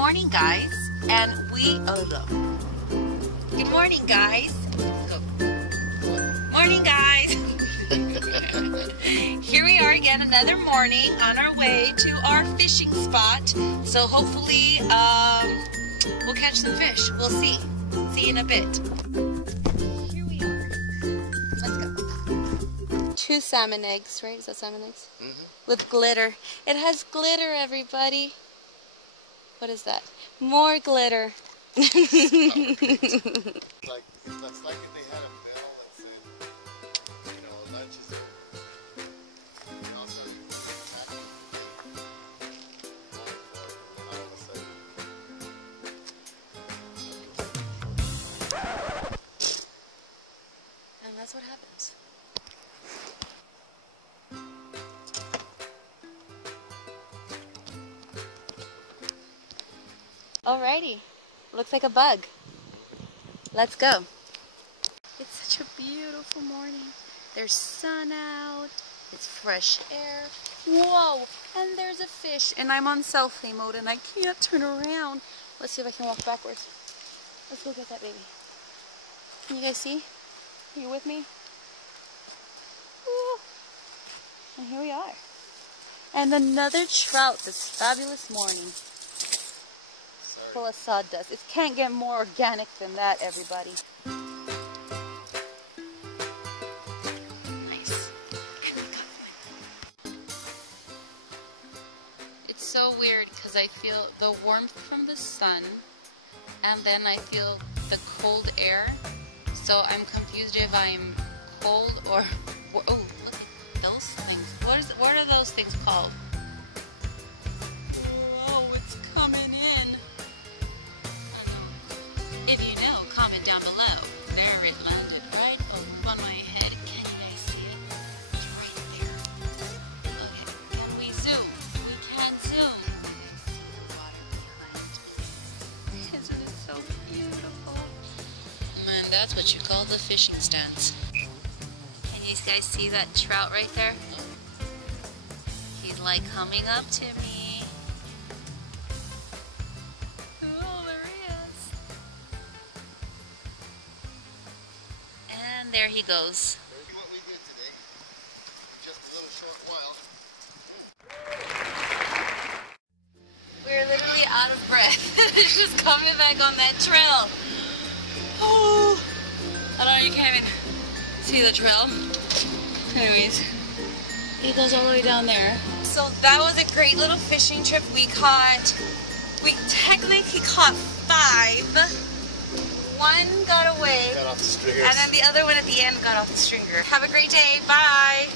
morning, guys. And good morning, guys. Morning, guys. Here we are again, another morning on our way to our fishing spot. So hopefully we'll catch some fish. We'll see. See you in a bit. Here we are. Let's go. 2 salmon eggs, right? Is that salmon eggs? Mm-hmm. With glitter. It has glitter, everybody. What is that? More glitter. It's like if they had a bill that said, you know, lunch is over. And also, all of a sudden. And that's what happens. Alrighty, looks like a bug. Let's go. It's such a beautiful morning. There's sun out, it's fresh air. Whoa, and there's a fish, and I'm on selfie mode and I can't turn around. Let's see if I can walk backwards. Let's go get that baby. Can you guys see? Are you with me? Woo. And here we are. And another trout this fabulous morning. Full of sawdust. It can't get more organic than that, everybody. Nice. It's so weird because I feel the warmth from the sun and then I feel the cold air. So I'm confused if I'm cold or... Oh, look at those things. What are those things called? Oh, it's coming in. If you know, comment down below. There it landed right on my head. Can you guys see it? It's right there. Okay, can we zoom? We can zoom. See the water behind me. Isn't it so beautiful? Man, that's what you call the fishing stance. Can you guys see that trout right there? He's like coming up to me. And there he goes. Here's what we did today. In just a little short while. We're literally out of breath. It's just coming back on that trail. Oh, I don't know, you can't even see the trail. Anyways, it goes all the way down there. So that was a great little fishing trip. We technically caught 5. One got away, Got off the stringers. and then the other one at the end got off the stringer. Have a great day. Bye.